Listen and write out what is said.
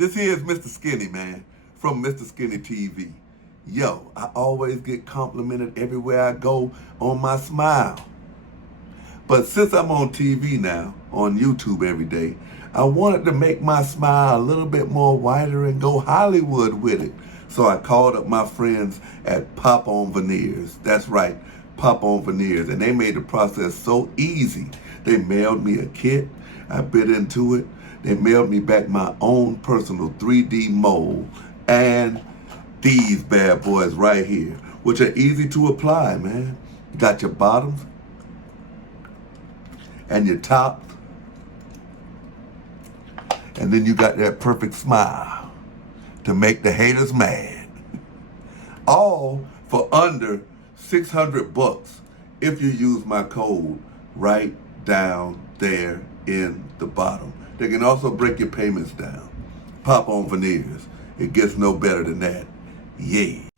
This here is Mr. Skinny, man, from Mr. Skinny TV. Yo, I always get complimented everywhere I go on my smile. But since I'm on TV now, on YouTube every day, I wanted to make my smile a little bit more wider and go Hollywood with it. So I called up my friends at Pop On Veneers. That's right, Pop On Veneers. And they made the process so easy. They mailed me a kit. I bit into it. They mailed me back my own personal 3D mold and these bad boys right here, which are easy to apply, man. You got your bottoms and your tops, and then you got that perfect smile to make the haters mad. All for under 600 bucks if you use my code right down there in the bottom. They can also break your payments down. Pop On Veneers. It gets no better than that. Yeah.